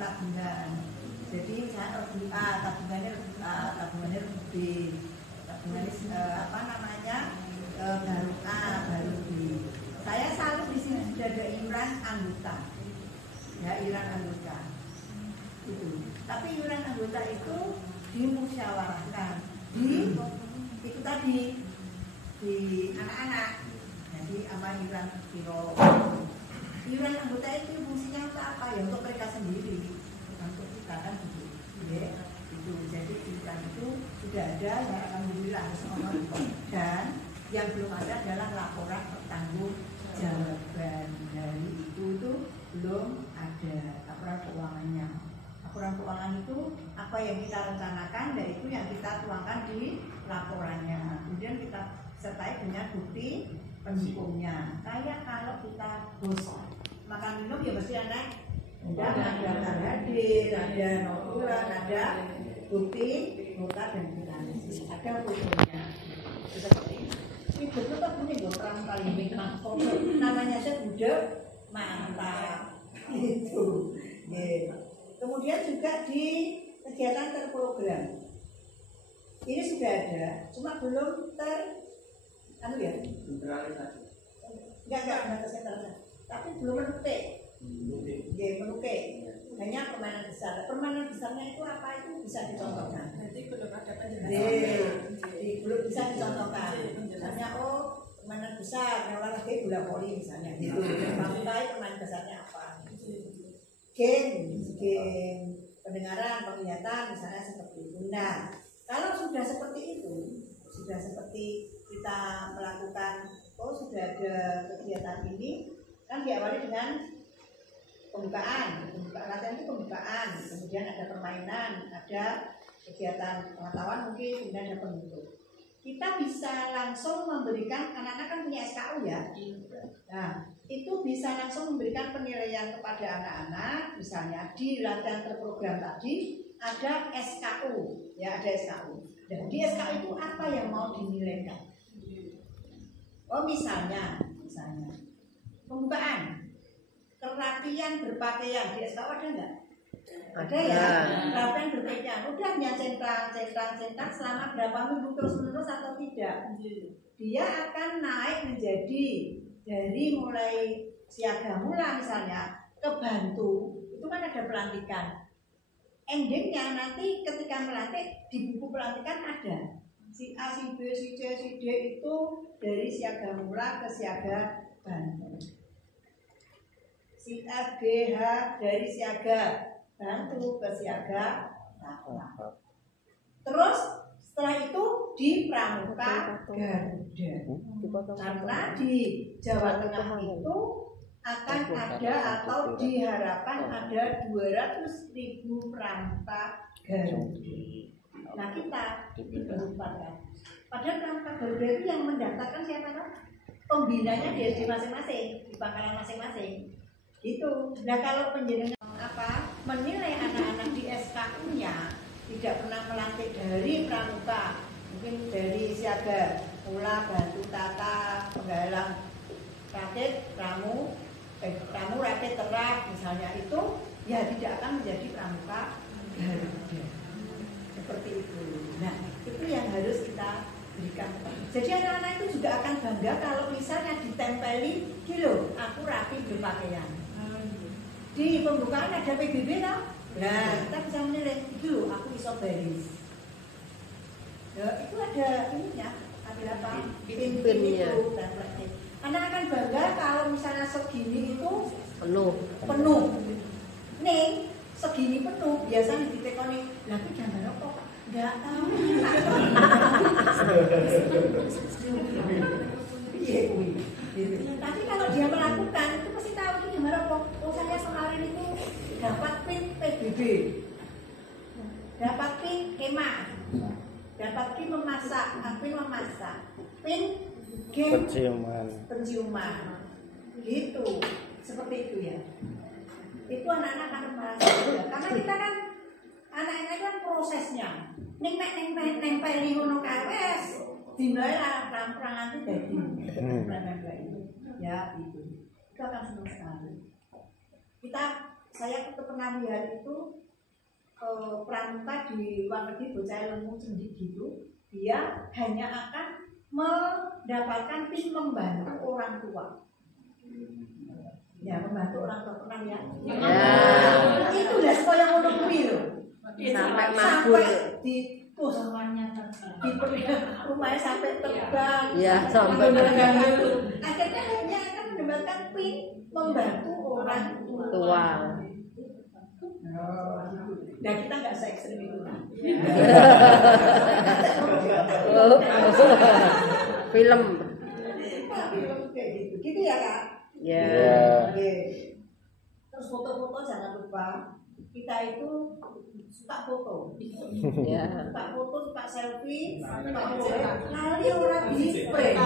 tabungan. Jadi misalnya lebih A, tabungannya lebih A, tabungannya lebih B, tabungannya baru A, baru B. Saya selalu di sini sudah ada iuran anggota, ya iuran anggota. Itu. Tapi iuran anggota itu dimusyawarahkan itu tadi di anak-anak. Jadi sama iuran kilo. Iuran anggota itu fungsinya untuk apa? Ya untuk mereka sendiri, untuk kita kan gitu. Ya, itu. Jadi iuran itu sudah ada, ya alhamdulillah semua. Dan yang belum ada adalah laporan pertanggungjawaban dari itu belum ada laporan keuangannya. Laporan keuangan itu apa yang kita rencanakan, dan itu yang kita tuangkan di laporannya. Kemudian kita sertai dengan bukti pendukungnya. Kayak kalau kita bos makan minum ya mesti ada hadir, ada notulen, ada bukti nota dan kwitansi, ada fotonya. Seperti ini betul tak punya orang paling mikmat foto. Namanya saya budak mantap itu. Kemudian juga di kegiatan terprogram ini sudah ada, cuma belum terrealisasi. Enggak tersentralisasi, tapi belum menukik. Menukik. Hanya permainan besar. Permainan besarnya itu apa, itu bisa dicontohkan. Nanti belum ada penjelasan. Belum bisa dicontohkan. Misalnya permainan besar, olahraga bola voli misalnya. Gitu. Permainan besarnya apa? Game pendengaran, penglihatan misalnya seperti itu. Nah, kalau sudah seperti itu, sudah seperti kita melakukan, sudah ada kegiatan ini, kan diawali dengan pembukaan latihan itu pembukaan, kemudian ada permainan, ada kegiatan pengetahuan mungkin, kemudian ada penutup. Kita bisa langsung memberikan, anak-anak kan punya SKU ya. Nah, itu bisa langsung memberikan penilaian kepada anak-anak, misalnya di latihan terprogram tadi ada SKU, ya ada SKU. Dan di SKU itu apa yang mau dinilaikan? Misalnya pembukaan, kerapian berpakaian di SKU ada nggak? Ada ya, kerapian berpakaian. Udah hanya centang selama berapa minggu terus-menerus atau tidak? Dia akan naik menjadi dari mulai siaga mula misalnya ke bantu, itu kan ada pelantikan. Endingnya nanti ketika melantik di buku pelantikan ada si A, si B, si C, si D itu dari siaga mula ke siaga bantu. Si A, B, H dari siaga bantu ke siaga tahap. Terus setelah itu di Pramuka Garuda. Karena di Jawa Tengah itu akan ada atau diharapkan ada 200.000 Pramuka Garuda. Nah kita diperlukan. Padahal Pramuka Garuda itu yang mendaftarkan siapa kan? Pembinanya di SD masing-masing, di Pangkalan masing-masing. Gitu. Nah kalau penjenengan menilai anak-anak di SKU-nya tidak pernah melantik dari Pramuka, mungkin dari siaga mula, bantu, tata, penggalang, rakit, pramu, rakit, terap misalnya, itu ya tidak akan menjadi Pramuka Garuda. Seperti itu. Nah itu yang harus kita berikan. Jadi anak-anak itu juga akan bangga kalau misalnya ditempeli kilo, aku rapi berpakaian. Di pembukaan ada PBB tau? Nah, kita bisa menilai itu aku iso baris. Ya, itu ada ininya, ada apa? Pin-pinnya. Anak akan bangga kalau misalnya segini itu penuh. Nih, segini penuh, biasanya ditekoni, tapi jangan apa Pak? Enggak tahu. Iya, tapi kalau dia melakukan itu pasti tahu itu gimana kok. Saya kemarin itu dapat pin PBB, dapat pin kemah, dapat pin memasak, pin game penciuman, gitu, seperti itu ya. Itu anak-anak akan merasa juga, karena kita kan anak-anak kan prosesnya, nempel ngono kawes, dimulai perang nanti jadi ya itu akan senang sekali. Kita saya pernah lihat itu pramuka di luar negeri, bocah ilmu cendik gitu, dia hanya akan mendapatkan PIN membantu orang tua. Ya, membantu orang tua pernah ya. Itu lah sekolah yang ngono kuwi lho. Sampai di rumahnya sampai terbang. Ya, sampai akhirnya hanya akan mendapatkan PIN membantu orang tua. Nah kita nggak se ekstrim itu kan. Film. Film kayak gitu, gitu ya kak. Ya. Terus foto-foto jangan lupa. Kita itu suka foto, suka foto, suka selfie, lali orang display,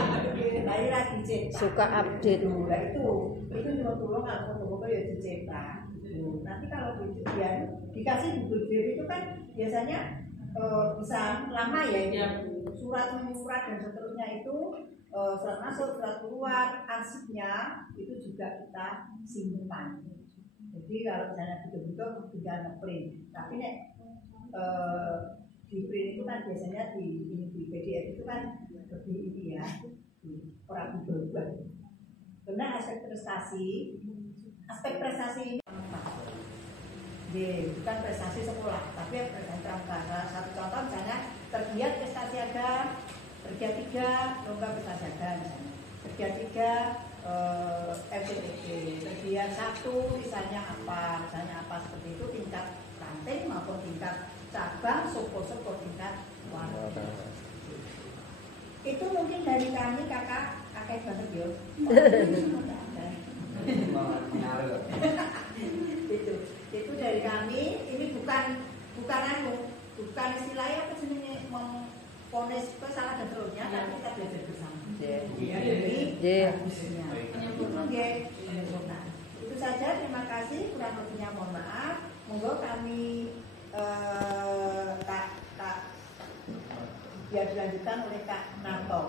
lali lagi cetak. Suka update. Nah itu cuma tolong kalau foto-foto ya dicetak. Nanti kalau kemudian dikasih Google Drive itu kan biasanya bisa lama ya, surat menyurat dan seterusnya itu surat masuk, surat keluar, arsipnya itu juga kita simpan. Jadi kalau misalnya betul-betul tinggal nge-print, tapi nek di print itu kan biasanya di PDF itu kan lebih ini ya, orang berubah. Karena aspek prestasi ini bukan prestasi sekolah, tapi prestasi pramuka. Satu contoh misalnya tergiat prestasi agama, tergiat 3 lomba prestasi agama misalnya, tergiat 3 LCTP, tergiat 1 misalnya apa seperti itu, tingkat ranting maupun tingkat cabang, syukur tingkat warga. Itu mungkin dari kami kakak banget yo. Itu dari kami. Ini bukan istilahnya apa jenenge memponis salah dan seterusnya, tapi kita belajar bersama. Itu saja, terima kasih, kurang lebihnya mohon maaf. Monggo kami biar dilanjutkan oleh Kak Narto.